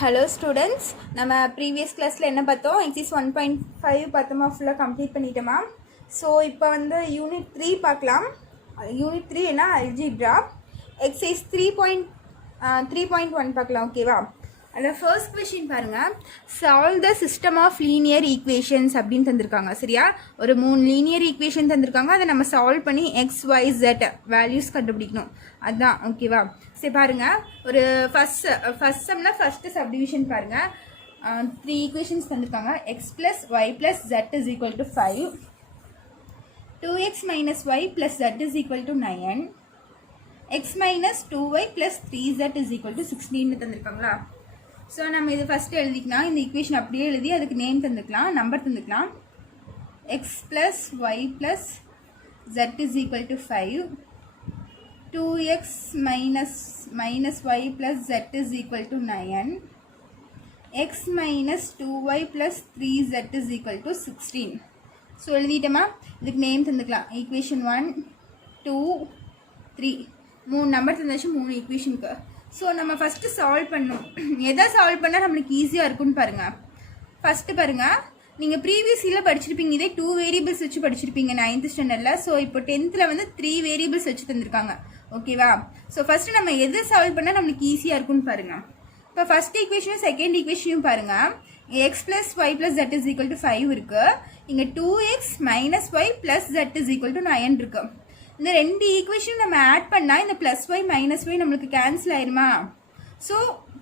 Hello students, நம்ம previous கிளாஸில் என்ன பார்த்தோம்? எக்ஸைஸ் 1.5 பார்த்தோமா, ஃபுல்லாக கம்ப்ளீட் பண்ணிட்டோமா. ஸோ இப்போ வந்து யூனிட் 3 பார்க்கலாம். யூனிட் 3 என்ன? அல்ஜிப்ரா. எக்ஸைஸ் 3.1 பார்க்கலாம். ஓகேவா? அதில் ஃபர்ஸ்ட் கொஷின் பாருங்கள். Solve the system of linear equations அப்படின்னு தந்திருக்காங்க. சரியா? ஒரு 3 லீனியர் ஈக்குவேஷன் தந்திருக்காங்க. அதை நம்ம சால்வ் பண்ணி XYZ வேல்யூஸ் கண்டுபிடிக்கணும். அதுதான். ஓகேவா? சரி பாருங்கள். ஒரு ஃபர்ஸ்ட் சம்னா ஃபஸ்ட்டு சப்டிவிஷன் பாருங்கள். 3 ஈக்குவேஷன்ஸ் தந்திருக்காங்க. x + y + z = 5, 2x - y + z = 9, x - 2y + 3z = 16 தந்திருக்காங்களா? So நம்ம இது ஃபஸ்ட்டு எழுதிக்கலாம். இந்த ஈக்குவேஷன் அப்படியே எழுதி அதுக்கு name தந்துக்கலாம், number தந்துக்கலாம். x + y + z = 5, 2x - y + z = 9, x - 2y + 3z = 16. So எழுதிட்டோமா? இதுக்கு நேம் தந்துக்கலாம். ஈக்குவேஷன் 1, 2, 3 3 நம்பர் தந்தாச்சு 3 ஈக்குவேஷனுக்கு. ஸோ நம்ம ஃபஸ்ட்டு சால்வ் பண்ணணும். எதை சால்வ் பண்ணால் நம்மளுக்கு ஈஸியாக இருக்குன்னு பாருங்கள். ஃபஸ்ட்டு பாருங்கள், நீங்கள் ப்ரீவியஸில் படிச்சிருப்பீங்க. இதே 2 வேரியபிள்ஸ் வச்சு படிச்சிருப்பீங்க 9th ஸ்டாண்டர்டில். ஸோ இப்போ 10th வந்து 3 வேரியபிள்ஸ் வச்சு தந்திருக்காங்க. ஓகேவா? ஸோ ஃபஸ்ட்டு நம்ம எதை சால்வ் பண்ணால் நம்மளுக்கு ஈஸியாக இருக்குன்னு பாருங்கள். இப்போ ஃபஸ்ட் ஈக்குவேஷனும் செகண்ட் ஈக்குவேஷனையும் பாருங்கள். x + y + z = 5 இருக்குது. இங்கே 2x - y + z = 9 இருக்குது. இந்த 2 ஈக்குவேஷன் நம்ம ஆட் பண்ணால் இந்த +y - y நம்மளுக்கு கேன்சல் ஆயிருமா? ஸோ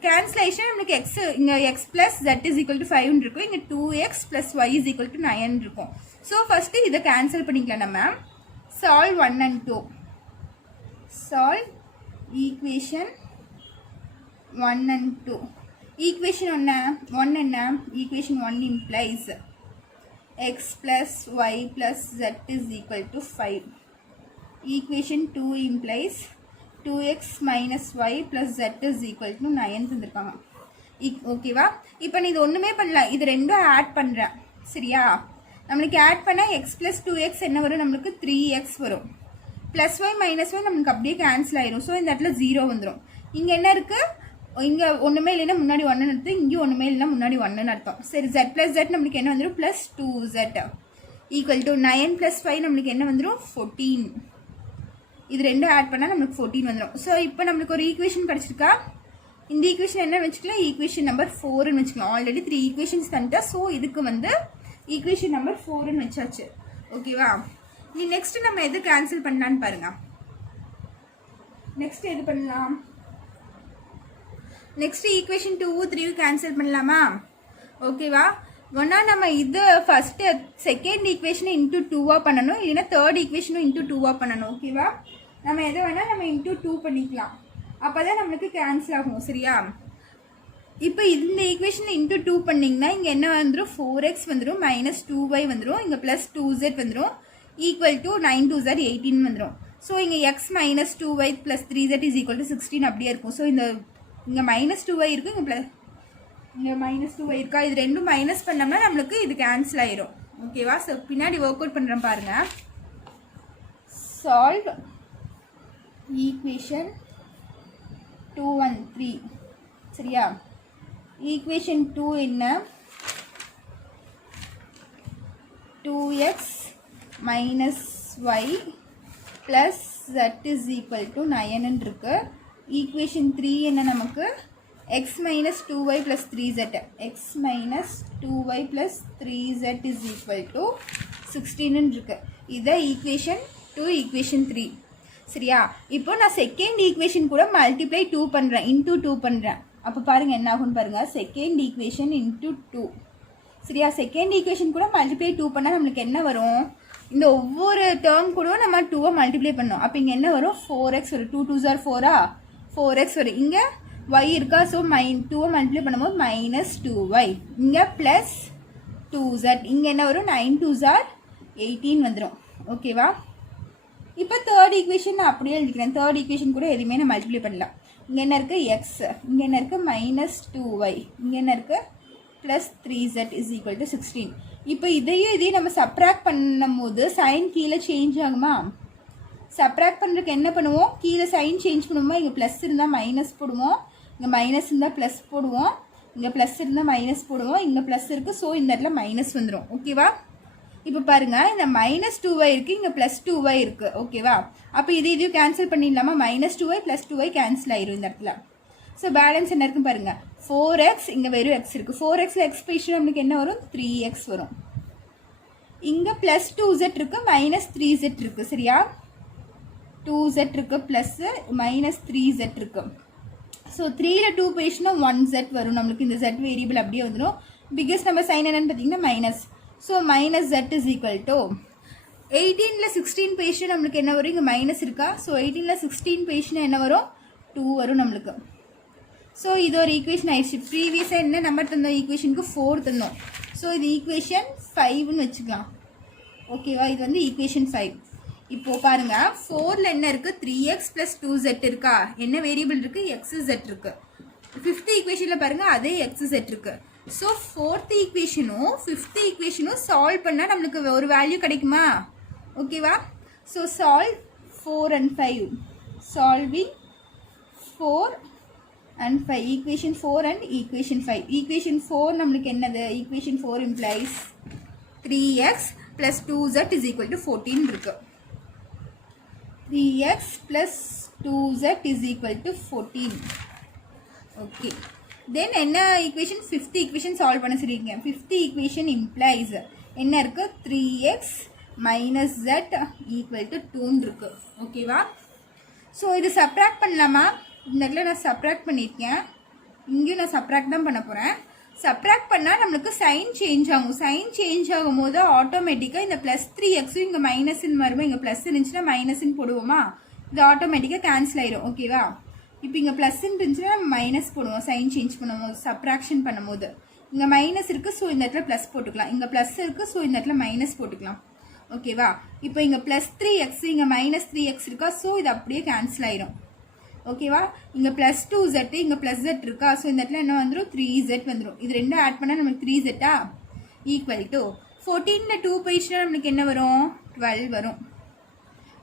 கேன்சல் ஆயிடுச்சுன்னா நம்மளுக்கு இங்கே x + z = 5 இருக்கும். இங்கே 2x + y = 9 இருக்கும். ஸோ ஃபஸ்ட்டு இதை கேன்சல் பண்ணிக்கலாம். நம்ம solve 1 and 2. Solve equation 1 and 2. Equation 1 என்ன? Equation 1 implies x + y + z = 5. Equation 2 implies 2x - y + z = 9 தந்திருக்காங்க. ஓகேவா? இப்போ நீ இது ஒன்றுமே பண்ணலாம். இது ரெண்டும் ஆட் பண்ணுறேன். சரியா? நம்மளுக்கு ஆட் பண்ணால் x + 2x என்ன வரும்? நம்மளுக்கு 3x வரும். +y - y நம்மளுக்கு அப்படியே கேன்சல் ஆயிரும். ஸோ இந்த இடத்துல 0 வந்துடும். இங்கே என்ன இருக்குது? இங்கே ஒன்றுமே இல்லைன்னா முன்னாடி 1ன்னு அர்த்தம், இங்கே ஒன்றுமே இல்லைன்னா முன்னாடி 1ன்னு அர்த்தம். சரி, z + z நம்மளுக்கு என்ன வந்துடும்? +2z = 9 + 5 நம்மளுக்கு என்ன வந்துடும்? 14. இது ரெண்டும் ஆட் பண்ணால் நம்மளுக்கு 14 வந்துடும். ஸோ இப்போ நம்மளுக்கு ஒரு ஈக்குவேஷன் கிடச்சிருக்கா? இந்த ஈக்குவேஷன் என்ன வச்சுக்கலாம்? ஈக்குவேஷன் நம்பர் 4ன்னு வச்சுக்கலாம். Already 3 equations தந்துட்டா. ஸோ இதுக்கு வந்து ஈக்குவேஷன் நம்பர் 4ன்னு வச்சாச்சு. ஓகேவா? நீ நெக்ஸ்ட் நம்ம எது கேன்சல் பண்ணலான்னு பாருங்க. நெக்ஸ்ட் எது பண்ணலாம்? நெக்ஸ்ட் ஈக்குவேஷன் 2, 3 கேன்சல் பண்ணலாமா? ஓகேவா? ஒன்றா நம்ம இது ஃபஸ்ட்டு செகண்ட் ஈக்குவேஷனை இன்ட்டு 2வாக பண்ணணும், இல்லைன்னா தேர்ட் ஈக்குவேஷனும் இன்ட்டு 2வாக பண்ணணும். ஓகேவா? நம்ம எதை வேணால் நம்ம இன்ட்டு 2 பண்ணிக்கலாம். அப்போ தான் நம்மளுக்கு கேன்சல் ஆகும். சரியா? இப்போ இந்த ஈக்குவேஷனை இன்ட்டு 2 பண்ணிங்கன்னா இங்கே என்ன வந்துடும்? 4x வந்துடும், -2y வந்துடும், இங்கே +2z வந்துடும், = 9 2z 18 வந்துடும். ஸோ இங்கே x - 2y + 3z = 16 அப்படியே இருக்கும். ஸோ இங்கே -2y இருக்குது, இங்கே -2y இருக்கா? இது ரெண்டும் மைனஸ் பண்ணோம்னா நம்மளுக்கு இது கேன்சல் ஆயிரும். ஓகேவா? ஸோ பின்னாடி ஒர்க் அவுட் பண்ணுறேன் பாருங்கள். Solve equation 2 and 3. சரியா? ஈக்குவேஷன் 2 என்ன? 2x - y + z = 9 இருக்கு. ஈக்குவேஷன் 3 என்ன? நமக்கு x - 2y + 3z, x - 2y + 3z = 16 இருக்கு. இதை ஈக்குவேஷன் 2, ஈக்குவேஷன் 3. சரியா? இப்போ நான் செகண்ட் ஈக்குவேஷன் கூட மல்டிப்ளை 2 பண்ணுறேன், இன்டூ 2 பண்ணுறேன். அப்போ பாருங்கள் என்ன ஆகும்னு பாருங்கள். Second equation into 2. சரியா? செகண்ட் ஈக்குவேஷன் கூட மல்டிப்ளை 2 பண்ணால் நம்மளுக்கு என்ன வரும்? இந்த ஒவ்வொரு டேர்ம் கூட நம்ம 2-ஐ மல்டிப்ளை பண்ணோம். அப்போ இங்கே என்ன வரும்? 4x வரும். 2 2s are 4-ஆ? 4x வரும். இங்கே y இருக்கா? ஸோ 2-ஐ மல்டிப்ளை பண்ணும்போது -2y, இங்கே +2z, இங்கே என்ன வரும்? 9 2s are 18 வந்துடும். ஓகேவா? இப்போ தேர்ட் ஈக்குவேஷன் நான் அப்படியே எழுதிக்கிறேன். தேர்ட் ஈக்குவேஷன் கூட எதுவுமே நான் மல்டிப்ளை பண்ணலாம். இங்கே என்ன இருக்குது? x, இங்கே என்ன இருக்குது? -2y, இங்கே என்ன இருக்குது? +3z = 16. இப்போ இதையும் நம்ம சப்ராக்ட் பண்ணும்போது சைன் கீழே சேஞ்ச் ஆகுமா? சப்ராக்ட் பண்ணுறதுக்கு என்ன பண்ணுவோம்? கீழே சைன் சேஞ்ச் பண்ணுவோமா? இங்கே ப்ளஸ் இருந்தால் மைனஸ் போடுவோம், இங்கே மைனஸ் இருந்தால் ப்ளஸ் போடுவோம், இங்கே ப்ளஸ் இருந்தால் மைனஸ் போடுவோம், இங்கே ப்ளஸ் இருக்குது, ஸோ இந்த இடத்துல மைனஸ் வந்துடும். ஓகேவா? இப்போ பாருங்கள், இந்த -2y இருக்குது, இங்கே +2y இருக்குது. ஓகேவா? அப்போ இதையும் கேன்சல் பண்ணிடலாமா? -2y + 2y கேன்சல் ஆயிரும் இந்த இடத்துல. ஸோ பேலன்ஸ் என்ன இருக்குன்னு பாருங்கள், 4x, இங்கே வெறும் x இருக்குது. 4xல x போயிடுச்சுன்னா நம்மளுக்கு என்ன வரும்? 3x வரும். இங்கே +2z இருக்குது, -3z இருக்குது. சரியா? 2z இருக்குது ப்ளஸ் -3z இருக்குது. ஸோ 3ல 2 போயிடுச்சுன்னா 1z வரும். நம்மளுக்கு இந்த z வேரியபிள் அப்படியே வந்துடும். பிக்கஸ்ட் நம்பர் சைன் என்னன்னு பார்த்தீங்கன்னா minus. So -z is equal to 18ல 16 போயிடுச்சுன்னா நம்மளுக்கு என்ன வரும்? இங்கே மைனஸ் இருக்கா? ஸோ 18ல 16 போயிடுச்சுன்னா என்ன வரும்? 2 வரும் நம்மளுக்கு. ஸோ இது ஒரு ஈக்குவேஷன் ஆயிடுச்சு. ப்ரீவியஸாக என்ன நம்பர் தந்தோம்? ஈக்குவேஷனுக்கு 4 தந்தோம். ஸோ இது ஈக்குவேஷன் 5ன்னு வச்சுக்கலாம். ஓகேவா? இது வந்து ஈக்குவேஷன் 5. இப்போது பாருங்கள், 4ல் என்ன இருக்குது? 3x + 2z இருக்கா? என்ன வேரியபிள் இருக்குது? xz இருக்குது. 5th ஈக்குவேஷனில் பாருங்கள், அதே xz இருக்குது. ஸோ 4th ஈக்குவேஷனும் 5th ஈக்குவேஷனும் சால்வ் பண்ணால் நம்மளுக்கு ஒரு வேல்யூ கிடைக்குமா? ஓகேவா? So solve 4 and 5. Solving 4 and 5. Equation 4 and equation 5. Equation 4 நம்மளுக்கு என்னது? Equation 4 implies 3x + 2z is equal to 14 இருக்குது. 3x + 2z is equal to 14. Okay. தென் என்ன ஈக்குவேஷன்? 5th ஈக்குவேஷன் சால்வ் பண்ண சொல்லியிருக்கேன். 5th ஈக்குவேஷன் இம்ப்ளைஸ் என்ன இருக்குது? 3x - z ஈக்குவல் டு 2 இருக்குது. ஓகேவா? ஸோ இது சப்ராக்ட் பண்ணலாமா? இந்த இடத்துல நான் சப்ராக்ட் பண்ணியிருக்கேன், இங்கேயும் நான் சப்ராக்ட் தான் பண்ண போகிறேன். சப்ராக்ட் பண்ணால் நம்மளுக்கு சைன் சேஞ்ச் ஆகும். சைன் சேஞ்ச் ஆகும் போது ஆட்டோமேட்டிக்காக இந்த +3xும் இங்கே மைனஸ்ன்னு வருமா? இங்கே ப்ளஸ் இருந்துச்சுன்னா மைனஸ்ன்னு போடுவோமா? இது ஆட்டோமேட்டிக்காக கேன்சல் ஆயிரும். ஓகேவா? இப்போ இங்கே ப்ளஸ்ன்னு இருந்துச்சுன்னா நம்ம மைனஸ் போடுவோம் சைன் சேஞ்ச் பண்ணும்போது, சப்ராக்ஷன் பண்ணும்போது. இங்கே மைனஸ் இருக்குது, ஸோ இந்த இடத்துல ப்ளஸ் போட்டுக்கலாம். இங்கே ப்ளஸ் இருக்குது, ஸோ இந்த இடத்துல மைனஸ் போட்டுக்கலாம். ஓகேவா? இப்போ இங்கே +3x, இங்கே -3x இருக்கா? ஸோ இது அப்படியே கேன்சல் ஆயிரும். ஓகேவா? இங்கே +2z, இங்கே +z இருக்கா? ஸோ இந்த இடத்துல என்ன வந்துடும்? 3z வந்துடும். இது ரெண்டும் ஆட் பண்ணால் நமக்கு 3z ஈக்குவல் டு 14ல் 2 போயிடுச்சுன்னா நம்மளுக்கு என்ன வரும்? 12 வரும்.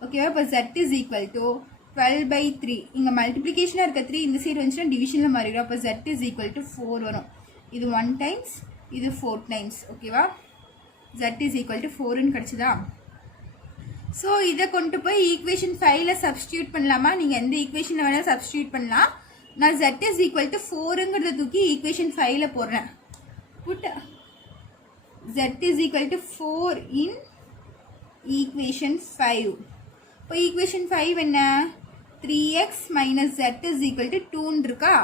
ஓகேவா? இப்போ z இஸ் ஈக்குவல் டு 12/3. இங்கே மல்டிப்ளிகேஷனாக இருக்க 3 இந்த சைடு வந்துச்சுன்னா டிவிஷனில் மாறிடும். அப்போ z இஸ் ஈக்குவல் டு 4 வரும். இது 1 டைம்ஸ், இது 4 டைம்ஸ். ஓகேவா? z இஸ் ஈக்குவல் டு 4ன்னு கிடச்சிதா? ஸோ இதை கொண்டு போய் ஈக்குவேஷன் 5ல் சப்ஸ்டியூட் பண்ணலாமா? நீங்கள் எந்த ஈக்குவேஷனில் வேணால் சப்ஸ்டியூட் பண்ணலாம். நான் z இஸ் ஈக்குவல் டு 4ங்கிறத தூக்கி ஈக்குவேஷன் 5ல் போடுறேன். Put z is equal to 4 in equation 5. இப்போ ஈக்குவேஷன் 5 என்ன? 3x - z is equal to 2ன்னு இருக்கா?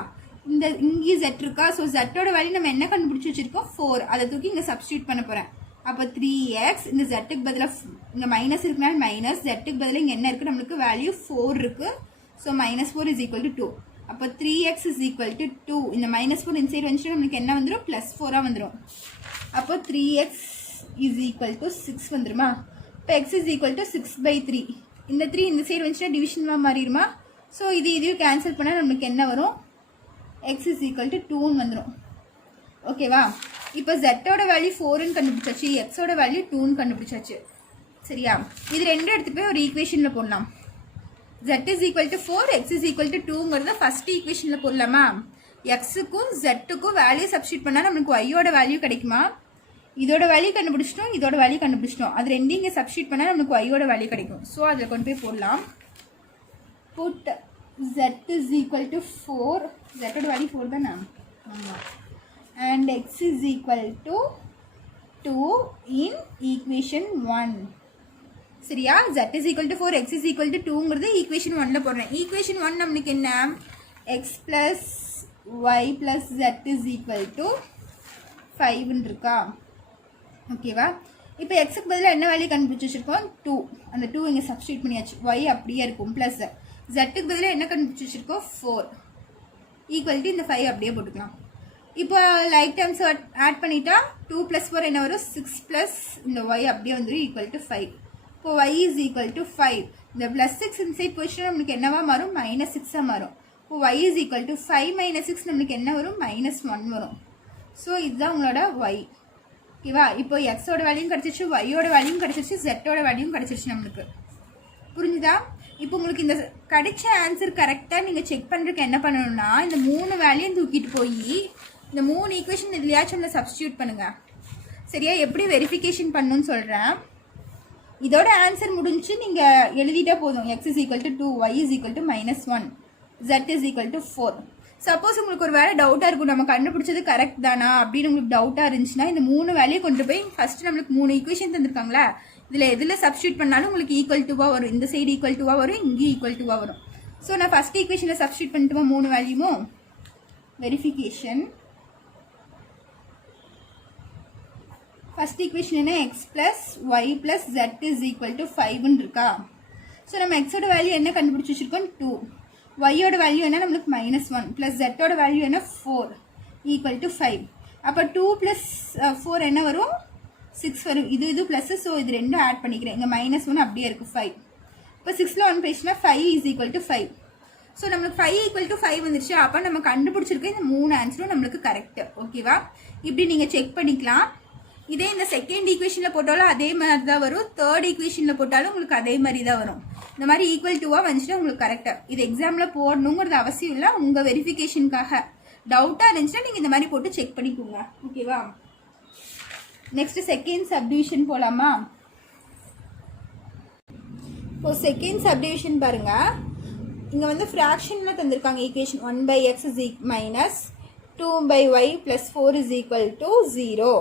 இந்த இங்கேயும் z இருக்கா? ஸோ zோட வேல்யூ நம்ம என்ன கண்டுபிடிச்சி வச்சுருக்கோம்? 4. அதை தூக்கி இங்கே சப்ஸ்டியூட் பண்ண போகிறேன். அப்போ 3x, இந்த zக்கு பதிலாக இங்கே மைனஸ் இருக்குனால மைனஸ், zக்கு பதிலாக இங்கே என்ன இருக்குது? நம்மளுக்கு வேல்யூ 4 இருக்குது. So -4 is equal to 2. அப்போ 3x இஸ் ஈக்குவல் டு 2. இந்த -4 இந்த சைடு வந்துச்சுன்னா நம்மளுக்கு என்ன வந்துடும்? +4 வந்துடும். அப்போ 3x இஸ் ஈக்குவல் டு 6 வந்துடுமா? இப்போ x இஸ் ஈக்குவல் டு 6/3. இந்த 3 இந்த சைடு வந்துச்சுன்னா டிவிஷனாக மாறிடுமா? ஸோ இதையும் கேன்சல் பண்ணால் நம்மளுக்கு என்ன வரும்? x இஸ் ஈக்குவல் டு 2ன்னு வந்துடும். ஓகேவா? இப்போ zோட வேல்யூ 4ன்னு கண்டுபிடிச்சாச்சு, xோட வேல்யூ 2ன்னு கண்டுபிடிச்சாச்சு. சரியா? இது ரெண்டும் எடுத்துகிட்டு போய் ஒரு ஈக்குவேஷனில் போடலாம். z is equal to 4, x is equal to 2ங்கிறத ஃபஸ்ட் ஈக்குவேஷனில் போடலாமா? எக்ஸுக்கும் zக்கும் வேல்யூ சப்ஸ்டியூட் பண்ணால் நம்மளுக்கு y-யோட வேல்யூ கிடைக்குமா? இதோட வேல்யூ கண்டுபிடிச்சிட்டோம், இதோட வேல்யூ கண்டுபிடிச்சிட்டோம். அது ரெண்டும் இங்கே சப்ஸ்டியூட் பண்ணால் நம்மளுக்கு y-யோட வேல்யூ கிடைக்கும். ஸோ அதில் கொண்டு போய் போடலாம். Put z is equal to 4, zோட வேல்யூ 4 தானே? ஆமாம். And x is equal to 2 in equation 1. சரியா? z is equal to 4, x is equal to 2ங்கிறது equation 1ல போடுறேன். equation 1 நம்மளுக்கு என்ன? x plus y plus z is equal to 5ன்னு இருக்கா? ஓகேவா? இப்போ xக்கு பதிலாக என்ன வேல்யூ கண்டுபிடிச்சி வச்சுருக்கோம்? 2. அந்த 2 இங்கே சப்ஸ்டியூட் பண்ணியாச்சு. y அப்படியே இருக்கும். ப்ளஸ் zக்கு பதிலாக என்ன கண்டுபிடிச்சி வச்சுருக்கோம்? 4 ஈக்குவல் டு இந்த 5 அப்படியே போட்டுக்கலாம். இப்போ லைக் டேர்ம்ஸ் ஆட் பண்ணிட்டா 2 + 4 என்ன வரும்? 6 ப்ளஸ் இந்த y அப்படியே வந்துடும் ஈக்குவல் டு 5. இப்போ y இஸ் ஈக்குவல் டு 5. இந்த +6 இன்சைட் போயிடுச்சுன்னா நம்மளுக்கு என்னவா மாறும்? -6ஆக மாறும். இப்போ y இஸ் ஈக்குவல் டு 5 - 6 நம்மளுக்கு என்ன வரும்? -1 வரும். ஸோ இதுதான் உங்களோட y. ஓகேவா? இப்போ எக்ஸோட வேல்யூயும் கிடச்சிருச்சு, ஒய்யோட வேல்யூயும் கிடச்சிருச்சு, ஜெட்டோட வேல்யூயும் கிடச்சிருச்சு நம்மளுக்கு. புரிஞ்சுதா? இப்போ உங்களுக்கு இந்த கிடைச்ச ஆன்சர் கரெக்டாக நீங்கள் செக் பண்ணுறதுக்கு என்ன பண்ணணும்னா, இந்த 3 வேல்யூயும் தூக்கிட்டு போய் இந்த 3 ஈக்குவேஷன் இதுலையாச்சும் ஒன்று சப்ஸ்டியூட் பண்ணுங்கள். சரியா? எப்படி வெரிஃபிகேஷன் பண்ணணும்னு சொல்கிறேன். இதோட ஆன்சர் முடிஞ்சு நீங்கள் எழுதிட்டே போதும். x is equal to 2, y is equal to -1, z is equal to 4. Suppose உங்களுக்கு ஒரு வேலை டவுட்டாக இருக்கும், நம்ம கண்டுபிடிச்சது கரெக்ட் தானா அப்படின்னு உங்களுக்கு டவுட்டாக இருந்துச்சுன்னா இந்த 3 வேலையை கொண்டு போய் ஃபஸ்ட்டு நம்மளுக்கு 3 ஈக்குவேஷன் தந்துருக்காங்களா, இதில் எதில் சப்ஸ்டியூட் பண்ணாலும் உங்களுக்கு ஈக்குவல் டுவாக வரும். இந்த சைடு ஈக்குவல் டுவாக வரும், இங்கேயும் ஈக்குவல் டுவாக வரும். ஸோ நான் ஃபஸ்ட் ஈக்குவேஷனில் சப்ஸ்டியூட் பண்ணிட்டுமா 3 வேல்யூமும். வெரிஃபிகேஷன் ஃபஸ்ட் ஈக்குவேஷன் என்ன, x + y + z is equal to 5ன்னு இருக்கா. ஸோ நம்ம எக்ஸோட வேல்யூ என்ன கண்டுபிடிச்சி வச்சுருக்கோம், 2. ஒய்யோட வேல்யூ என்ன நம்மளுக்கு -1 ப்ளஸ் ஜெட்டோட வேல்யூ என்ன 4 ஈக்குவல் டு 5. அப்போ 2 + 4 என்ன வரும், 6 வரும். இது ப்ளஸ், ஸோ இது ரெண்டும் ஆட் பண்ணிக்கிறேன். இங்கே -1 அப்படியே இருக்குது 5. இப்போ 6ல் 1 பேசினா 5 is equal to 5. ஸோ நம்மளுக்கு 5 ஈக்குவல் டு 5 வந்துருச்சு. அப்போ நம்ம கண்டுபிடிச்சிருக்க இந்த 3 ஆன்சரும் நம்மளுக்கு கரெக்டு. ஓகேவா? இப்படி நீங்கள் செக் பண்ணிக்கலாம். இதே இந்த செகண்ட் ஈக்குவேஷனில் போட்டாலும் அதே மாதிரி தான் வரும், தேர்ட் ஈக்குவேஷனில் போட்டாலும் உங்களுக்கு அதே மாதிரி தான் வரும். இந்த மாதிரி ஈக்குவல் டுவாக வந்துச்சுன்னா உங்களுக்கு கரெக்டாக. இது எக்ஸாமில் போடணுங்கிறது அவசியம் இல்லை, உங்கள் வெரிஃபிகேஷனுக்காக. டவுட்டாக இருந்துச்சுன்னா நீங்கள் இந்த மாதிரி போட்டு செக் பண்ணிக்கோங்க. ஓகேவா? நெக்ஸ்ட் செகண்ட் சப்டிவிஷன் போகலாமா? இப்போ செகண்ட் சப்டிவிஷன் பாருங்கள். இங்கே வந்து ஃப்ராக்ஷனில் தந்திருக்காங்க equation 1/x - 2/y + 4 is equal to 0.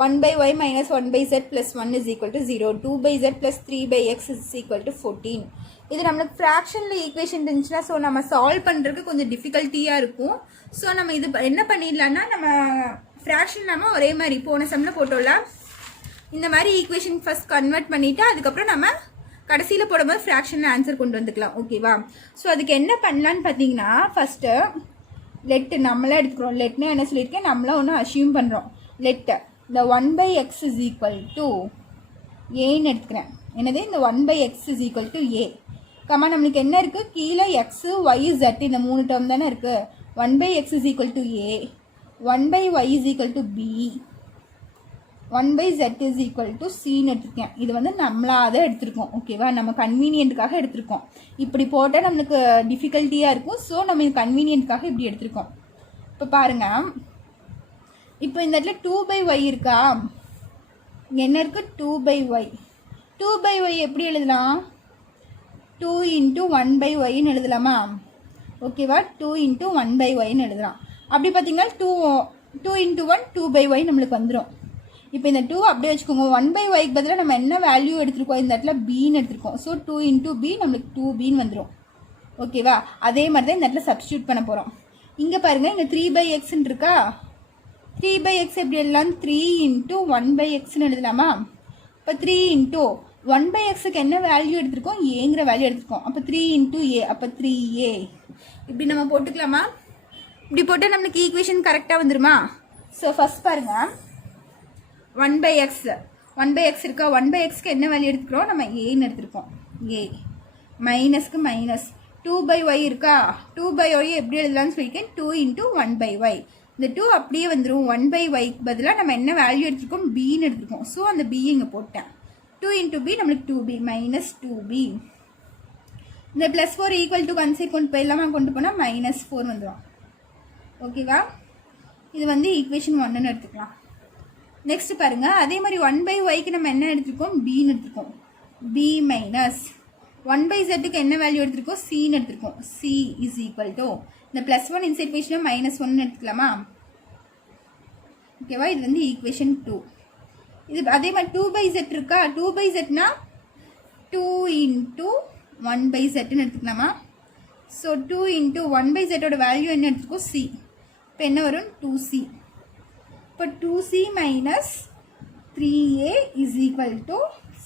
1/y - 1/z + 1 is equal to 0. 2/z + 3/x is equal to 14. இது நம்மளுக்கு ஃப்ராக்ஷனில் ஈக்குவேஷன் இருந்துச்சுன்னா ஸோ நம்ம சால்வ் பண்ணுறதுக்கு கொஞ்சம் டிஃபிகல்ட்டியாக இருக்கும். ஸோ நம்ம இது என்ன பண்ணிடலான்னா, நம்ம ஃப்ராக்ஷன் இல்லாமல் ஒரே மாதிரி போன சம்மில் போட்டோம்ல, இந்த மாதிரி ஈக்குவேஷன் ஃபஸ்ட் கன்வெர்ட் பண்ணிவிட்டு அதுக்கப்புறம் நம்ம கடைசியில் போடும்போது ஃப்ராக்ஷனில் ஆன்சர் கொண்டு வந்துக்கலாம். ஓகேவா? ஸோ அதுக்கு என்ன பண்ணலான்னு பார்த்தீங்கன்னா, ஃபஸ்ட்டு லெட்டு நம்மளாம் எடுத்துக்கிறோம். லெட்னா என்ன சொல்லியிருக்கேன், நம்மளாம் ஒன்று அசியூம் பண்ணுறோம். லெட்டு இந்த 1/x is equal to ஏன்னு எடுத்துக்கிறேன். என்னது, இந்த 1/x is equal to a. கம்மா நம்மளுக்கு என்ன இருக்குது, கீழே x, y, z இந்த 3 டேர்ம் தானே இருக்குது. 1/x is equal to a, 1/y is equal to b, 1/z is equal to cன்னு எடுத்துருக்கேன். இது வந்து நம்மளாக தான் எடுத்திருக்கோம். ஓகேவா? நம்ம கன்வீனியன்ட்டுக்காக எடுத்திருக்கோம். இப்படி போட்டால் நம்மளுக்கு டிஃபிகல்ட்டியாக இருக்கும். ஸோ நம்ம கன்வீனியன்ட்டுக்காக இப்படி எடுத்திருக்கோம். இப்போ பாருங்கள், இப்போ இந்த இடத்துல 2/y இருக்கா, இங்கே என்ன இருக்குது 2/y. 2/y எப்படி எழுதலாம், 2 × 1/yன்னு எழுதலாமா? ஓகேவா? 2 × 1/yன்னு எழுதலாம். அப்படி பார்த்தீங்கன்னா 2 × 1 2/y நம்மளுக்கு வந்துடும். இப்போ இந்த 2 அப்படியே வச்சுக்கோங்க. 1/yக்கு பதிலாக நம்ம என்ன வேல்யூ எடுத்துருக்கோம், இந்த இடத்துல bன்னு எடுத்துருக்கோம். ஸோ 2 × b நம்மளுக்கு 2bன்னு வந்துடும். ஓகேவா? அதே மாதிரி தான் இந்த இடத்துல சப்ஸ்டியூட் பண்ண போகிறோம். இங்கே பாருங்கள், இங்கே 3/xன்னு இருக்கா. 3/x எப்படி எழுதலாம், 3 × 1/xன்னு எழுதலாமா? இப்போ 3 × 1/xக்கு என்ன வேல்யூ எடுத்திருக்கோம், ஏங்கிற வேல்யூ எடுத்திருக்கோம். அப்போ 3 × a, அப்போ 3a. இப்படி நம்ம போட்டுக்கலாமா? இப்படி போட்டால் நம்மளுக்கு ஈக்குவேஷன் கரெக்டாக வந்துருமா? ஸோ ஃபஸ்ட் பாருங்கள், 1/x இருக்கா. 1/xக்கு என்ன வேல்யூ எடுத்துக்கிறோம், நம்ம ஏன்னு எடுத்திருக்கோம். a மைனஸ்க்கு minus. 2/y இருக்கா. 2/y எப்படி எழுதலாம்னு சொல்லியிருக்கேன், 2 × 1/y. இந்த 2 அப்படியே வந்துடும். 1/yக்கு பதிலாக நம்ம என்ன வேல்யூ எடுத்துருக்கோம், bன்னு எடுத்துருக்கோம். ஸோ அந்த b இங்கே போட்டேன். 2 × b நம்மளுக்கு 2b -2b. இந்த +4 ஈக்குவல் டு கன்சைட் கொண்டு போயிடலாமா, கொண்டு போனால் -4 வந்துடும். ஓகேவா? இது வந்து ஈக்குவேஷன் 1ன்னு எடுத்துக்கலாம். நெக்ஸ்ட் பாருங்கள், அதே மாதிரி 1/yக்கு நம்ம என்ன எடுத்துருக்கோம், bன்னு எடுத்துருக்கோம். b - 1/zக்கு என்ன வேல்யூ எடுத்துருக்கோம், cன்னு எடுத்துருக்கோம். c is equal to இந்த +1 இன்சைட் போயிடுச்சுன்னா -1ன்னு எடுத்துக்கலாமா? ஓகேவா? இது வந்து ஈக்குவேஷன் 2. இது அதே மாதிரி 2/z இருக்கா. 2/zனா 2 × 1/zன்னு எடுத்துக்கலாமா? ஸோ 2 × 1/zோட வேல்யூ என்ன எடுத்துருக்கோம், c. இப்போ என்ன வரும், 2c. இப்போ 2c - 3a is equal to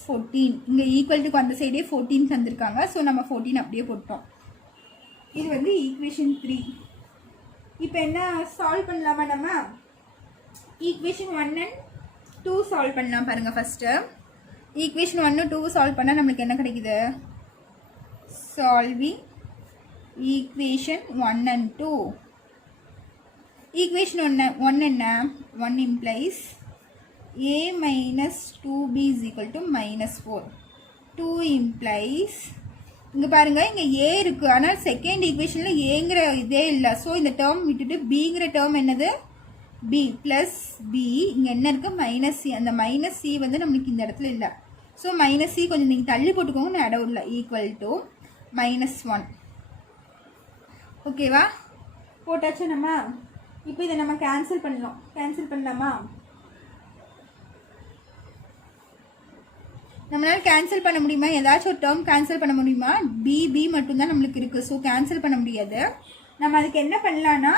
14. இங்கே ஈக்குவல் டு அந்த சைடே 14 தந்திருக்காங்க. ஸோ நம்ம 14 அப்படியே போட்டோம். இது வந்து ஈக்குவேஷன் 3. இப்போ என்ன சால்வ் பண்ணலாமா, நம்ம ஈக்குவேஷன் 1 and 2 சால்வ் பண்ணலாம். பாருங்கள், ஃபஸ்ட்டு ஈக்குவேஷன் 1 2 சால்வ் பண்ணால் நம்மளுக்கு என்ன கிடைக்குது, சால்விங் ஈக்குவேஷன் 1 and 2. ஈக்குவேஷன் 1 என்ன, 1 implies a - 2b is equal to -4. 2 implies இங்கே பாருங்கள், இங்கே ஏ இருக்குது. ஆனால் செகண்ட் ஈக்குவேஷனில் ஏங்கிற இதே இல்லை. ஸோ இந்த டேர்ம் விட்டுட்டு பிங்கிற டேர்ம் என்னது, பி ப்ளஸ் பி இங்கே என்ன இருக்குது மைனஸ் சி. அந்த மைனஸ் சி வந்து நம்மளுக்கு இந்த இடத்துல இல்லை. ஸோ மைனஸ் சி கொஞ்சம் நீங்கள் தள்ளி போட்டுக்கோங்க, நான் இடம் இல்லை. Equal to -1. ஓகேவா? போட்டாச்சு நம்ம. இப்போ இதை நம்ம கேன்சல் பண்ணலாம். கேன்சல் பண்ணலாமா? நம்மளால் கேன்சல் பண்ண முடியுமா? ஏதாச்சும் ஒரு டேர்ம் கேன்சல் பண்ண முடியுமா? பி மட்டும்தான் நம்மளுக்கு இருக்குது. ஸோ கேன்சல் பண்ண முடியாது. நம்ம அதுக்கு என்ன பண்ணலான்னா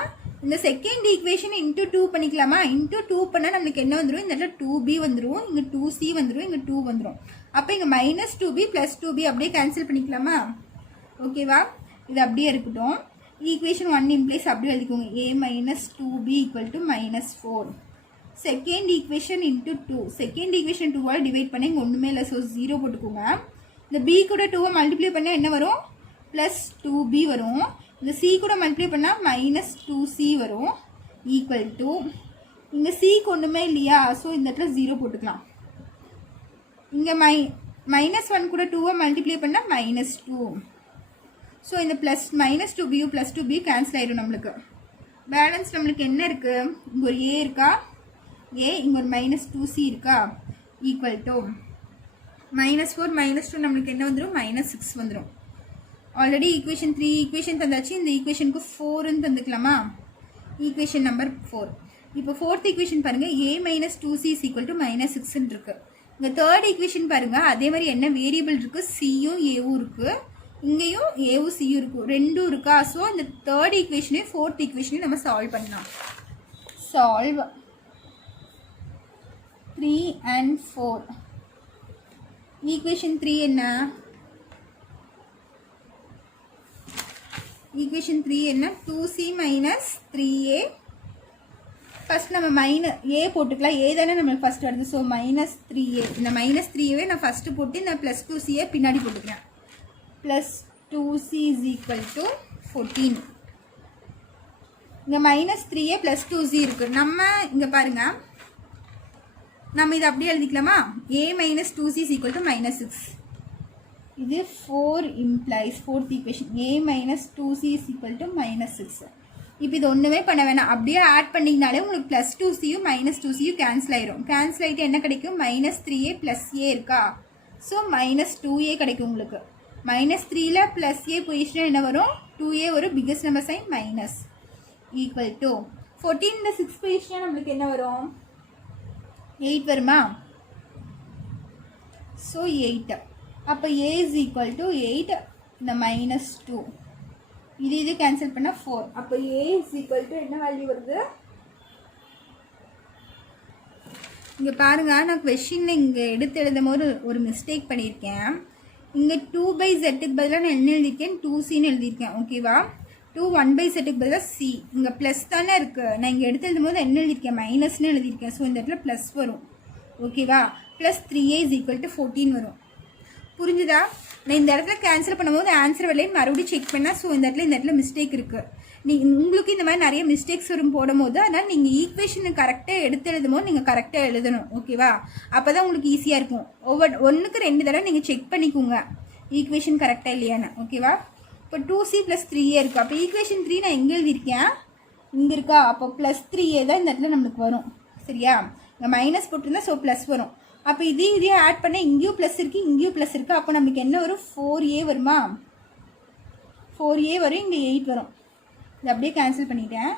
இந்த செகண்ட் ஈக்குவேஷன் இன்ட்டு 2 பண்ணிக்கலாமா? இன்ட்டு 2 பண்ணால் நம்மளுக்கு என்ன வந்துடும்? இந்த இடத்துல 2b வந்துடும், இங்கே 2c வந்துடும், இங்கே 2 வந்துடும். அப்போ இங்கே -2b + 2b அப்படியே கேன்சல் பண்ணிக்கலாமா? ஓகேவா? இது அப்படியே இருக்கட்டும். ஈக்குவேஷன் 1 இம்ப்ளைஸ் அப்படியே எழுதிக்கோங்க. a - 2b = -4. Second equation into 2. Second equation 2ஆல் டிவைட் பண்ணி இங்கே ஒன்றுமே இல்லை. ஸோ 0 போட்டுக்கோங்க. இந்த b கூட 2 மல்டிப்ளை பண்ணால் என்ன வரும்? +2b வரும். இந்த c கூட மல்டிப்ளை பண்ணால் -2c வரும். ஈக்குவல் டு இங்கே சிக்கு ஒன்றுமே இல்லையா? ஸோ இந்த இடத்துல 0 போட்டுக்கலாம். இங்கே -1 கூட 2 மல்டிப்ளை பண்ணால் -2. ஸோ இந்த -2b +2b கேன்சல் ஆயிடும் நம்மளுக்கு. பேலன்ஸ் நம்மளுக்கு என்ன இருக்குது? இங்கே ஒரு a இருக்கா? a இங்கே ஒரு -2c இருக்கா? ஈக்குவல் டு -4 -2 நம்மளுக்கு என்ன வந்துடும்? -6 வந்துடும். ஆல்ரெடி ஈக்குவேஷன் 3 ஈக்குவேஷன் தந்தாச்சு. இந்த ஈக்குவேஷனுக்கு 4ன்னு தந்துக்கலாமா? Equation number 4. இப்போ ஃபோர்த் ஈக்குவேஷன் பாருங்கள். a - 2c = -6ன்னு இருக்குது. இங்கே தேர்ட் ஈக்குவேஷன் பாருங்கள். அதே மாதிரி என்ன வேரியபிள் இருக்குது? சியும் ஏவும் இருக்குது. இங்கேயும் ஏவும் சியும் இருக்குது, ரெண்டும் இருக்கா? ஸோ இந்த தேர்ட் ஈக்குவேஷனையும் ஃபோர்த் ஈக்குவேஷனையும் நம்ம சால்வ் பண்ணலாம். Solve 3 and 4. ஈக்குவேஷன் 3 என்ன? ஈக்குவேஷன் 3 என்ன? 2c - 3a. ஃபஸ்ட் நம்ம a போட்டுக்கலாம். a தானே நம்மளுக்கு ஃபஸ்ட் வருது. So -3a. இந்த -3a நான் ஃபஸ்ட்டு போட்டு இந்த +2c பின்னாடி போட்டுக்கிறேன். +2c = 14. இங்கே -3a +2c இருக்குது. நம்ம இங்கே பாருங்கள், நம்ம இதை அப்படியே எழுதிக்கலாமா? a - 2c = -6. இது 4 implies fourth equation. a - 2c = -6. இப்போ இது ஒன்றுமே பண்ண வேணாம், அப்படியே ஆட் பண்ணிங்கனாலே உங்களுக்கு +2cயும் -2cயும் கேன்சல் ஆயிரும். கேன்சல் ஆகிட்டு என்ன கிடைக்கும்? -3a + a இருக்கா? ஸோ -2a கிடைக்கும் உங்களுக்கு. -3ல் +a பொசிஷன் என்ன வரும்? 2a ஒரு biggest number sign minus. Equal to 14 இந்த 6 பொசிஷன் நம்மளுக்கு என்ன வரும்? 8 வருமா? ஸோ 8. அப்போ a = 8 இந்த -2 இது கேன்சல் பண்ணால் 4. அப்போ a = என்ன வேல்யூ வருது? இங்கே பாருங்கள், நான் கொஷினில் இங்கே எடுத்து எழுதும் போது ஒரு மிஸ்டேக் பண்ணியிருக்கேன். இங்கே 2/zக்கு பதிலாக நான் என்ன எழுதியிருக்கேன்? 2cன்னு எழுதியிருக்கேன். ஓகேவா? 2 1/zக்கு பதிலாக c. இங்கே ப்ளஸ் தானே இருக்குது. நான் இங்கே எடுத்து எழுதும் போது என்ன எழுதியிருக்கேன்? மைனஸ்ன்னு எழுதியிருக்கேன். ஸோ இந்த இடத்துல ப்ளஸ் வரும். ஓகேவா? +3a = 14 வரும். புரிஞ்சுதா? நான் இந்த இடத்துல கேன்சல் பண்ணும்போது ஆன்சர் வரலைன்னு மறுபடியும் செக் பண்ணால், ஸோ இந்த இடத்துல மிஸ்டேக் இருக்குது. உங்களுக்கு இந்த மாதிரி நிறைய மிஸ்டேக்ஸ் வரும் போடும்போது, அதனால் நீங்கள் ஈக்குவேஷனை கரெக்டாக எடுத்து எழுதும்போது நீங்கள் கரெக்டாக எழுதணும். ஓகேவா? அப்போ தான் உங்களுக்கு ஈஸியாக இருக்கும். ஒன்றுக்கு 2 தடவை நீங்கள் செக் பண்ணிக்கோங்க ஈக்குவேஷன் கரெக்டாக இல்லையான்னு. ஓகேவா? இப்போ 2c + 3a இருக்குது. அப்போ ஈக்குவேஷன் 3 நான் எங்கே எழுதியிருக்கேன்? இங்கே இருக்கா? அப்போ +3a தான் இந்த இடத்துல நம்மளுக்கு வரும். சரியா? இங்கே மைனஸ் போட்டிருந்தா ஸோ ப்ளஸ் வரும். அப்போ இதையும் ஆட் பண்ண இங்கேயும் ப்ளஸ் இருக்குது, இங்கேயும் ப்ளஸ் இருக்குது. அப்போ நமக்கு என்ன வரும்? 4a வருமா? 4a வரும், இங்கே 8 வரும். இது அப்படியே கேன்சல் பண்ணிட்டேன்.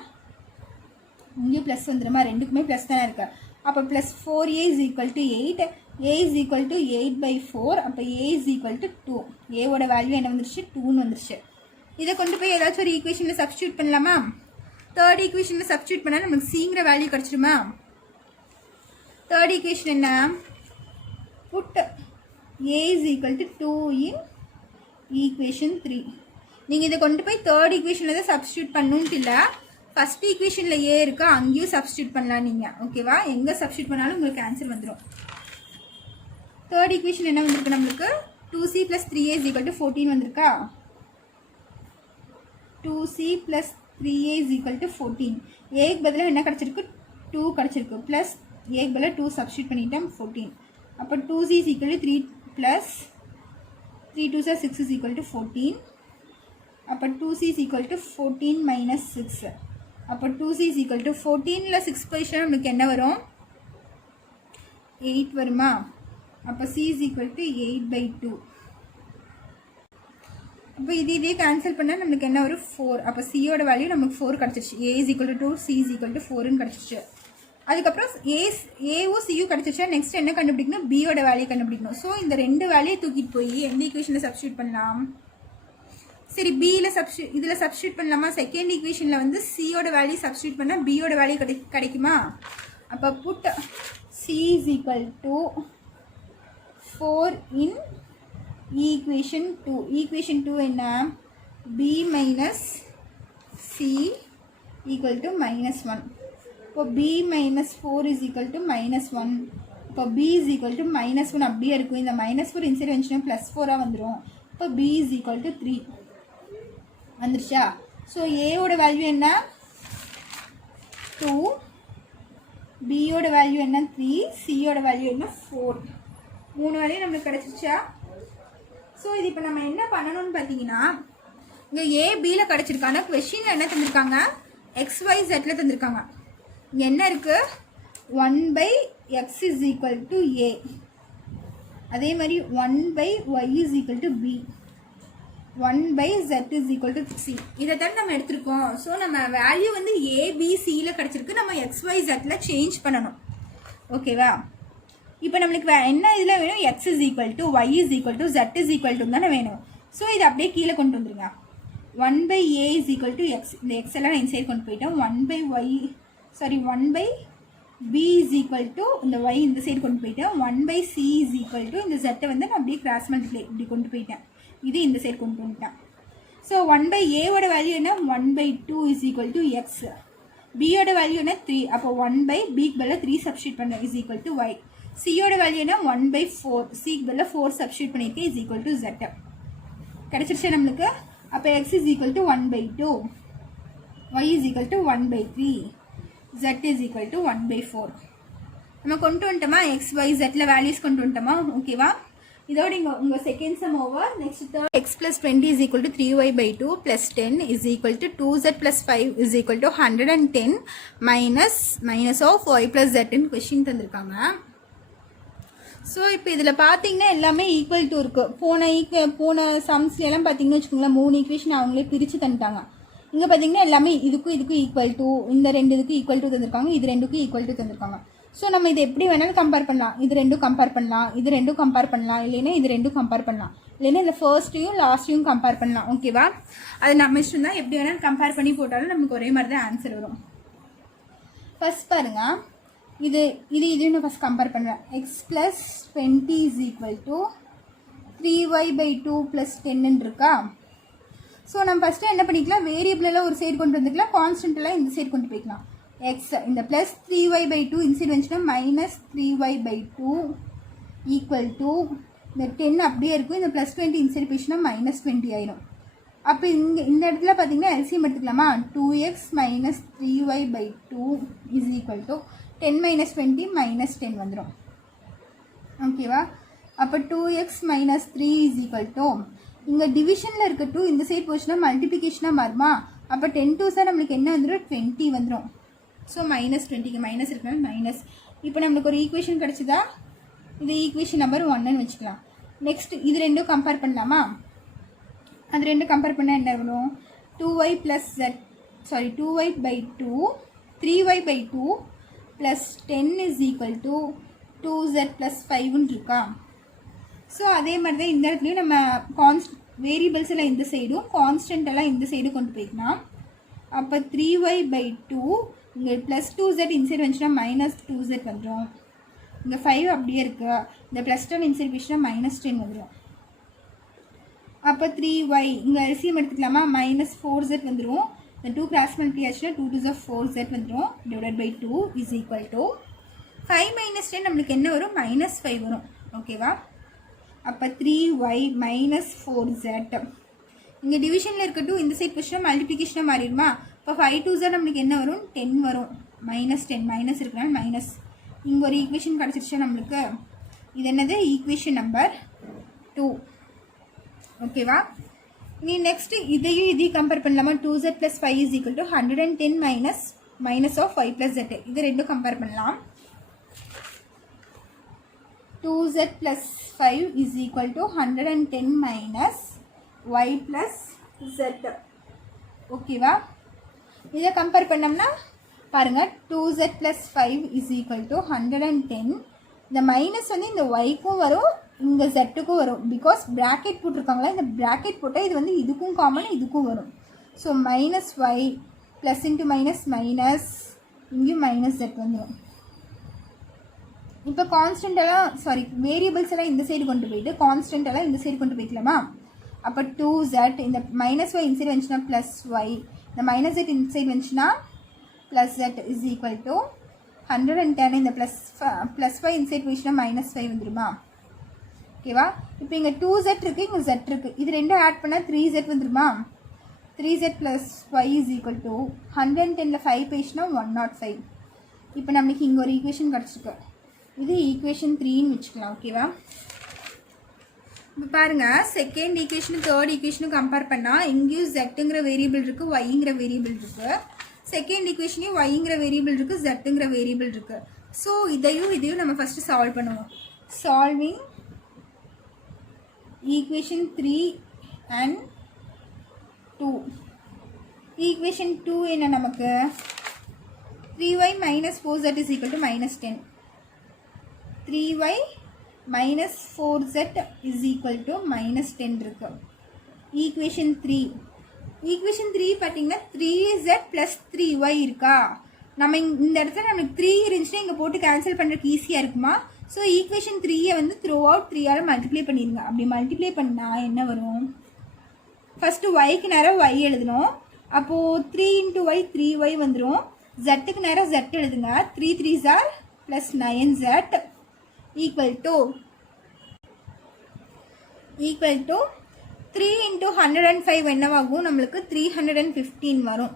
இங்கேயும் ப்ளஸ் வந்துடுமா? ரெண்டுக்குமே ப்ளஸ் தானே இருக்கு. அப்போ +4a = 8. a = 8/4. அப்போ a = 2. ஏவோட வேல்யூ என்ன வந்துருச்சு? 2ன்னு வந்துருச்சு. இதை கொண்டு போய் ஏதாச்சும் ஒரு ஈக்குவேஷனில் சப்ஸ்டியூட் பண்ணலாமா? தேர்ட் ஈக்குவேஷனில் சப்ஸ்டியூட் பண்ணால் நமக்கு சிங்கிற வேல்யூ கிடச்சிடுமா? தேர்ட் ஈக்குவேஷன் என்ன? put a = 2 in equation 3. நீங்கள் இதை கொண்டு போய் தேர்ட் ஈக்குவேஷனில் தான் சப்ஸ்டியூட் பண்ணணுன்ட்டு இல்லை. ஃபஸ்ட் ஈக்குவேஷனில் a இருக்கா, அங்கேயும் சப்ஸ்டியூட் பண்ணலாம் நீங்கள். ஓகேவா? எங்கே சப்ஸ்டியூட் பண்ணாலும் உங்களுக்கு ஆன்சர் வந்துடும். தேர்ட் ஈக்குவேஷன் என்ன வந்திருக்கு நம்மளுக்கு? 2c + 3a = 14 வந்திருக்கா? 2c + 3a = 14. ஏக்கு பதிலாக என்ன கிடச்சிருக்கு? 2 கிடச்சிருக்கு. ப்ளஸ் ஏக்கு பதிலாக 2 சப்ஸ்டியூட் பண்ணிட்டேன், 14. அப்போ 2c = 3 + 3 2 6 = 14. அப்போ 2c = 14 - 6. அப்போ 2c is equal to 14ல் 6 position நமக்கு என்ன வரும் 8 வருமா அப்போ c is equal to 8/2 அப்போ இதே கேன்சல் பண்ணால் நமக்கு என்ன வரும் 4 அப்போ சியோட வேல்யூ நமக்கு 4 கிடச்சிருச்சு a is equal to 2 c is equal to 4ன்னு கிடச்சிருச்சு அதுக்கப்புறம் ஏவும் சியும் கிடச்சிருச்சா நெக்ஸ்ட் என்ன கண்டுபிடிக்கணும் பியோட வேல்யூ கண்டுபிடிக்கணும் ஸோ இந்த ரெண்டு வேல்யூ தூக்கிட்டு போய் எந்த ஈக்குவேஷனில் சப்ஸ்டியூட் பண்ணலாம் சரி பியில் இதில் சப்ஸ்டியூட் பண்ணலாமா செகண்ட் ஈக்குவேஷனில் வந்து சியோட வேல்யூ சப்ஸ்டியூட் பண்ணால் பியோட வேல்யூ கிடைக்குமா அப்போ put C is equal to 4 in equation 2 என்ன b minus C equal to -1 இப்போ b minus 4 is equal to -1 இப்போ b is equal to -1 அப்படியே இருக்கும் இந்த -4 இன்சைட் வந்துச்சுன்னா +4 வந்துடும் இப்போ b is equal to 3 வந்துருச்சா ஸோ ஏவோட வேல்யூ என்ன 2 பியோட வேல்யூ என்ன 3 சியோட வேல்யூ என்ன 4 மூணு வேல்யூ நம்மளுக்கு கிடச்சிருச்சா ஸோ இது இப்போ நம்ம என்ன பண்ணணும்னு பார்த்தீங்கன்னா இங்கே ஏ பியில் கிடச்சிருக்காங்க கொஷினில் என்ன தந்திருக்காங்க XYZல தந்திருக்காங்க இங்கே என்ன இருக்குது 1/x is equal to a அதே மாதிரி 1/y is equal to b 1/z is equal to c இதை தான் நம்ம எடுத்திருக்கோம் ஸோ நம்ம வேல்யூ வந்து ABCயில் கிடச்சிருக்கு நம்ம XYZல சேஞ்ச் பண்ணணும் ஓகேவா இப்போ நம்மளுக்கு என்ன இதில் வேணும் x is equal to y is equal to z is equal to தானே வேணும் ஸோ இதை அப்படியே கீழே கொண்டு வந்துருங்க 1/a is equal to x இந்த x எல்லாம் இன்சைட் கொண்டு போயிட்டோம் 1/b is equal to இந்த y இந்த சைடு கொண்டு போயிட்டேன் 1/c is equal to இந்த z வந்து நான் அப்படியே கிராஸ் மல்டிப்ளை இப்படி கொண்டு போயிட்டேன் இது இந்த சைடு கொண்டு வந்துட்டேன் ஸோ 1/a ஓட வேல்யூ என்ன 1/2 is equal to x b ஓட வேல்யூ என்ன 3 அப்போ 1/b பதிலாக 3 சப்ஸ்டியூட் பண்ண is equal to y c ஓட வேல்யூ என்ன 1/4 c பதிலாக 4 சப்ஸ்டியூட் பண்ணியிருக்கேன் is equal to z கிடச்சிருச்சு நம்மளுக்கு அப்போ x is equal to 1/2 y is equal to 1/3 z is equal to 1/4 நம்ம கொண்டு வந்துட்டோமா x y zல வேல்யூஸ் கொண்டு வந்துட்டோமா ஓகேவா இதோட இங்கே உங்கள் second sum over next third x plus 20 is equal to 3y/2 plus 10 is equal to 2z plus 5 is equal to 110 minus of y plus z ன்னு question தந்திருக்காங்க so இப்போ இதில் பார்த்தீங்கன்னா எல்லாமே ஈக்குவல் டு இருக்குது போன சம்ஸ்லாம் பார்த்தீங்கன்னு வச்சுக்கோங்களேன் 3 ஈக்குவேஷன் அவங்களே பிரித்து தந்துட்டாங்க இங்கே பார்த்தீங்கன்னா எல்லாமே இதுக்கும் ஈக்குவல் டு இந்த ரெண்டு இதுக்கும் ஈக்குவல் டு தந்திருக்காங்க இது ரெண்டுக்கும் ஈக்குவல் டு தந்திருக்காங்க ஸோ நம்ம இதை எப்படி வேணாலும் கம்பேர் பண்ணலாம் இது ரெண்டும் கம்பேர் பண்ணலாம் இல்லைன்னா இது ரெண்டும் கம்பேர் பண்ணலாம் இல்லைன்னா இந்த ஃபர்ஸ்ட்டையும் லாஸ்ட்டையும் கம்பேர் பண்ணலாம் ஓகேவா அது நம்ம இஷ்டம் தான் எப்படி வேணாலும் கம்பேர் பண்ணி போட்டாலும் நமக்கு ஒரே மாதிரி தான் ஆன்சர் வரும் ஃபர்ஸ்ட் பாருங்க இது ஃபர்ஸ்ட் கம்பேர் பண்ணுவேன் x plus 20 is equal to 3y/2 plus 10 இருக்கா ஸோ நம்ம ஃபஸ்ட்டு என்ன பண்ணிக்கலாம் வேரியபிளெல்லாம் ஒரு சைடு கொண்டு வந்துக்கலாம் கான்ஸ்டன்டெல்லாம் இந்த சைடு கொண்டு போய்க்கலாம் எக்ஸ் இந்த ப்ளஸ் 3y/2 இன்சைடு வந்துச்சுன்னா -3y/2 ஈக்குவல் டு இந்த 10 அப்படியே இருக்கும் இந்த +20 இன்சைடு போயிடுச்சுன்னா -20 ஆயிடும் அப்போ இந்த இடத்துல பார்த்தீங்கன்னா எல்சிஎம் எடுத்துக்கலாமா 2x - 3y/2 is equal to 10 - 20 -10 வந்துடும் ஓகேவா அப்போ 2x - 3 இஸ் ஈக்குவல் டு இங்கே டிவிஷனில் இருக்க 2 இந்த சைட் போச்சுன்னா மல்டிப்ளிகேஷனாக மாறுமா அப்போ 10 2 சார் நம்மளுக்கு என்ன வந்துடும் 20 வந்துடும் ஸோ -20க்கு மைனஸ் இருக்கணும் மைனஸ் இப்போ நம்மளுக்கு ஒரு ஈக்குவேஷன் கிடச்சிதா இது ஈக்குவேஷன் நம்பர் 1ன்னு வச்சுக்கலாம் நெக்ஸ்ட் இது ரெண்டும் கம்பேர் பண்ணலாமா அது ரெண்டும் கம்பேர் பண்ணால் என்ன வரும் 2y/2 3y/2 plus 10 is equal to 2z plus 5ன்னு இருக்கா ஸோ அதே மாதிரி தான் இந்த இடத்துலையும் நம்ம வேரியபிள்ஸ் எல்லாம் இந்த சைடும் கான்ஸ்டன்ட் எல்லாம் இந்த சைடு கொண்டு போய்க்கலாம் அப்போ 3y/2 இங்கே +2z இன்சைடு வந்துச்சுன்னா -2z வந்துடும் இங்கே 5 அப்படியே இருக்குது இந்த +10 இன்சைடு போயிடுச்சுன்னா -10 வந்துடும் அப்போ 3y இங்கே எல்சிஎம் எடுத்துக்கலாமா -4z வந்துடும் இந்த 2 கிராஸ் மல்டிப்ளை ஆச்சுன்னா 2 2 4z வந்துடும் /2 இஸ் ஈக்குவல் டு 5 - 10 நம்மளுக்கு என்ன வரும் -5 வரும் ஓகேவா அப்போ 3y - 4z இங்கே டிவிஷனில் இருக்கட்டும் இந்த சைட் போச்சுன்னா மல்டிப்ளிகேஷனாக மாறிடுமா இப்போ 5 2z நம்மளுக்கு என்ன வரும் 10 வரும் -10 மைனஸ் இருக்கிறனால மைனஸ் இங்கே ஒரு ஈக்குவேஷன் கிடச்சிருச்சா நம்மளுக்கு இது என்னது ஈக்குவேஷன் நம்பர் 2 ஓகேவா நீ நெக்ஸ்ட் இதையும் கம்பேர் பண்ணலாமா? 2z plus 5 is equal to 110 minus of y plus z. இது ரெண்டும் கம்பேர் பண்ணலாம். 2z plus 5 is equal to 110 minus y plus z. ஓகேவா? இதை கம்பேர் பண்ணோம்னா பாருங்க 2z plus 5 is equal to 110. இந்த மைனஸ் வந்து இந்த yக்கும் வரும், இந்த zக்கும் வரும். பிகாஸ் ப்ராக்கெட் போட்டிருக்காங்களா, இந்த ப்ராக்கெட் போட்டால் இது வந்து இதுக்கும் காமன் இதுக்கும் வரும். So minus y plus into minus minus இங்கேயும் மைனஸ் z வந்துடும். இப்போ கான்ஸ்டன்டெல்லாம் வேரியபிள்ஸ் எல்லாம் இந்த சைடு கொண்டு போயிட்டு கான்ஸ்டன்ட் எல்லாம் இந்த சைடு கொண்டு போய்க்கலாமா? அப்போ 2z இந்த மைனஸ் y இன்சைடு வந்துச்சுன்னா ப்ளஸ் y, இந்த மைனஸ் z இன்சைடு வந்துச்சுன்னா plus z is equal to 110. இந்த ப்ளஸ் y இன்சைட் போயிடுச்சுன்னா மைனஸ் 5 வந்துடுமா? ஓகேவா? இப்போ இங்கே 2z இருக்குது, இங்கே z இருக்குது, இது ரெண்டும் ஆட் பண்ணால் 3z வந்துடுமா? 3z plus y is equal to 110ல் 5 போயிடுச்சுன்னா 105. இப்போ நம்மளுக்கு இங்கே ஒரு ஈக்குவேஷன் கிடச்சிருக்கு. இது ஈக்குவேஷன் 3ன்னு வச்சுக்கலாம். ஓகேவா? இப்போ பாருங்கள், செகண்ட் ஈக்குவேஷனும் தேர்ட் ஈக்குவேஷனும் கம்பேர் பண்ணால் இங்கேயும் ஜெட்டுங்கிற வேரியபிள் இருக்குது, ஒய்ங்கிற வேரியபிள் இருக்குது. செகண்ட் ஈக்குவேஷனையும் ஒய்ங்கிற வேரியபிள் இருக்குது, ஜெட்டுங்கிற வேரியபிள் இருக்குது. ஸோ இதையும் நம்ம ஃபஸ்ட்டு சால்வ் பண்ணுவோம். Solving equation 3 and 2. ஈக்குவேஷன் 2 என்ன நமக்கு? 3y minus 4z is equal to minus 10. 3y minus 4z is equal to minus 10 இருக்கு. ஈக்குவேஷன் 3 பார்த்தீங்கன்னா 3z plus 3y இருக்கா? நம்ம இந்த இடத்துல நமக்கு 3 இருந்துச்சுன்னா இங்கே போட்டு கேன்சல் பண்ணுறதுக்கு ஈஸியாக இருக்குமா? ஸோ ஈக்குவேஷன் 3யை வந்து த்ரூ அவுட் 3ஆல் மல்டிப்ளை பண்ணிடுங்க. அப்படி மல்டிப்ளை பண்ணால் என்ன வரும்? ஃபஸ்ட்டு ஒய்க்கு நேரம் y எழுதணும். அப்போது 3 into y 3y வந்துடும். ஜெட்டுக்கு நேரம் z எழுதுங்க. 3 3s are plus 9z equal to 3 into 105 என்னவாகும்? நம்மளுக்கு 315 வரும்.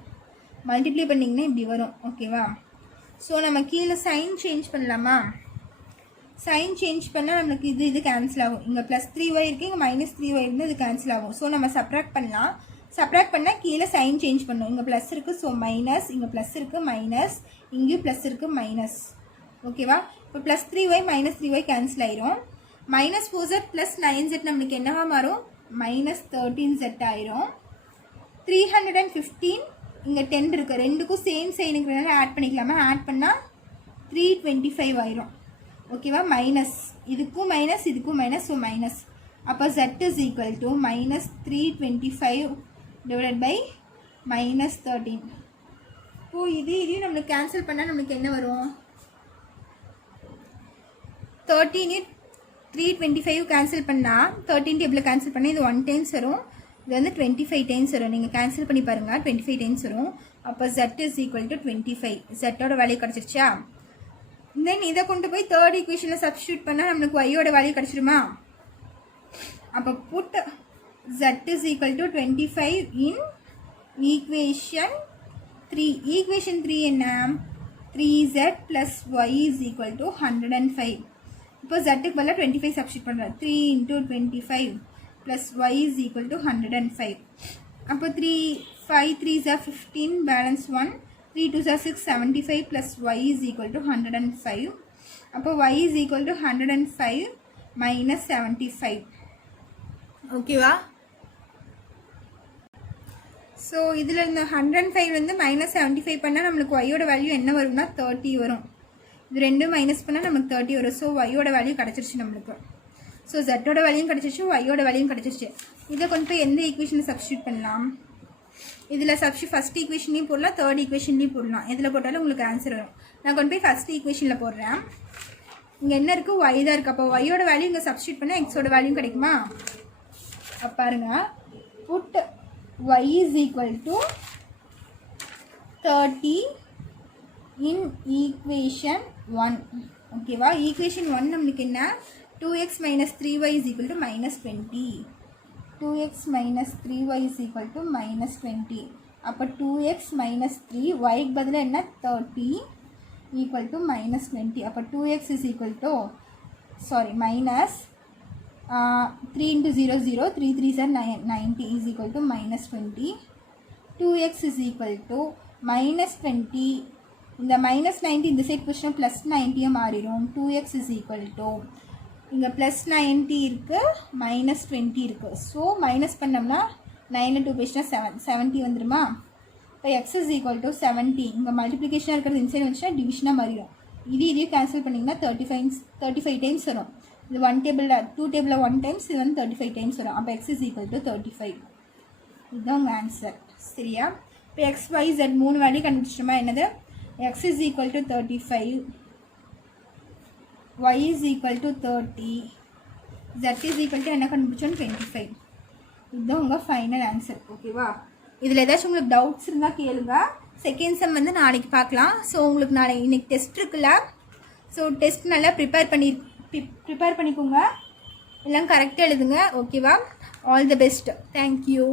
மல்டிப்ளை பண்ணிங்கன்னா இப்படி வரும். ஓகேவா? ஸோ நம்ம கீழே சைன் சேஞ்ச் பண்ணலாமா? சைன் சேஞ்ச் பண்ணால் நம்மளுக்கு இது கேன்சல் ஆகும். இங்கே ப்ளஸ் 3y இருக்குது, இங்கே மைனஸ் 3y இருந்து இது கேன்சல் ஆகும். ஸோ நம்ம சப்ராக்ட் பண்ணலாம். சப்ராக்ட் பண்ணால் கீழே சைன் சேஞ்ச் பண்ணணும். இங்கே ப்ளஸ் இருக்குது, ஸோ மைனஸ், இங்கே ப்ளஸ் இருக்குது மைனஸ், இங்கேயும் ப்ளஸ் இருக்குது மைனஸ். ஓகேவா? இப்போ plus 3y minus 3y cancel ஆயிரும். மைனஸ் 4z ப்ளஸ் 9z நம்மளுக்கு என்னவா மாறும்? மைனஸ் 13z ஆயிரும். 315 இங்கே 10 இருக்குது, ரெண்டுக்கும் சேம் சைனுங்கிறதுனால ஆட் பண்ணிக்கலாமா? ஆட் பண்ணால் 325 ஆயிரும். ஓகேவா? மைனஸ் இதுக்கும் மைனஸ் இதுக்கும் மைனஸ், ஸோ மைனஸ். அப்போ z is equal to minus 325 divided by minus 13. இப்போ இதையும் நம்மளுக்கு கேன்சல் பண்ணால் நம்மளுக்கு என்ன வரும்? 13 325 கேன்சல் பண்ணால் 13 எவ்வளோ கேன்சல் பண்ணால் இது 1 டைம்ஸ் வரும், இது வந்து 25 டைம்ஸ் வரும். நீங்கள் கேன்சல் பண்ணி பாருங்கள், 25 டைம்ஸ் வரும். அப்போ z இஸ் ஈக்குவல் டு 25. ஜெட்டோட வேல்யூ கிடச்சிருச்சா? தென் இதை கொண்டு போய் தேர்ட் ஈக்குவேஷனில் சப்ஸ்டியூட் பண்ணால் நம்மளுக்கு ஒய்யோட வேல்யூ கிடச்சிருமா? அப்போ put z is equal to 25 in equation 3. Equation 3 என்ன? 3z plus y is equal to 105. இப்போ zக்கு பதிலாக 25 சப்ஸ்டியூட் பண்ணுறோம். 3 into 25 plus y is equal to 105. அப்போ 5 3s are 15, balance 1, 3 2s are 6, 75 plus y is equal to 105. அப்போ y is equal to 105 minus 75. ஓகேவா? So இதில் இந்த 105 வந்து மைனஸ் 75 பண்ணால் நம்மளுக்கு ஒய்யோட வேல்யூ என்ன வரும்னா 30 வரும். இது ரெண்டும் மைனஸ் பண்ணால் நமக்கு 30 வரும். ஸோ ஒய்யோட வேல்யூ கிடச்சிருச்சு நம்மளுக்கு. ஸோ ஜெட்டோட வேல்யூயும் கிடச்சிருச்சு, ஒய்யோட வேல்யூயும் கிடச்சிருச்சு. இதை கொண்டு போய் எந்த ஈக்குவேஷனை சப்ஸ்டியூட் பண்ணலாம்? இதில் ஃபஸ்ட் ஈக்குவேஷன்லையும் போடலாம், தேர்ட் ஈக்குவேஷன்லையும் போடலாம். எதில் போட்டாலும் உங்களுக்கு ஆன்சர் வரும். நான் கொண்டு போய் ஃபஸ்ட் ஈக்குவேஷனில் போடுறேன். இங்கே என்ன இருக்குது? ஒய் தான் இருக்குது. அப்போ ஒய்யோட வேல்யூ இங்கே சப்ஸ்டியூட் பண்ணால் எக்ஸோட வேல்யூ கிடைக்குமா? அப்போ பாருங்க, put y is equal to 30 in equation 1. ஓகேவா? ஈக்குவேஷன் 1 நம்மளுக்கு என்ன? 2x minus 3y is equal to minus 20. 2x minus 3y is equal to minus 20. அப்போ 2x minus 3, yக்கு பதிலாக என்ன? 30 equal to minus 20. அப்போ 2x is equal to minus 3 into 0 0, 3 3s are 90 is equal to minus 20. 2x is equal to minus 20. இந்த minus 90 இந்த side position plus 90 மாறிடும். 2x is equal to இங்கே plus 90 இருக்குது, minus 20 இருக்குது. So minus பண்ணோம்னா 9 2 பேசினா 70 வந்துடுமா? இப்போ எக்ஸ் இஸ் ஈக்குவல் டு 70. இங்கே மல்டிப்ளிகேஷனாக இருக்கிறது இன்சைட் வந்துச்சுன்னா டிவிஷனாக மாறிடும். இதையும் கேன்சல் பண்ணிங்கன்னா 35 டைம்ஸ் வரும். இது 1 டேபிளில் 2 டேபிளில் 1 டைம்ஸ், இது வந்து 35 டைம்ஸ் வரும். அப்போ எக்ஸ் இஸ் ஈக்குவல் டு 35. இதுதான் உங்கள் ஆன்சர். சரியா? இப்போ எக்ஸ் ஒய் ஜெட் 3 வேல்யூ கண்டுபிடிச்சிட்டோமா? என்னது? X is equal to 35, y is equal to 30, z is equal to என்ன கண்டுபிடிச்சோம்? 25. இதுதான் உங்கள் ஃபைனல் ஆன்சர். ஓகேவா? இதில் ஏதாச்சும் உங்களுக்கு டவுட்ஸ் இருந்தால் கேளுங்க. செகண்ட் செம் வந்து நாளைக்கு பார்க்கலாம். ஸோ உங்களுக்கு இன்னைக்கு டெஸ்ட் இருக்குல்ல, ஸோ டெஸ்ட் நல்லா ப்ரிப்பேர் பண்ணிக்கோங்க. எல்லாம் கரெக்டாக எழுதுங்க. ஓகேவா? All the best. தேங்க்யூ.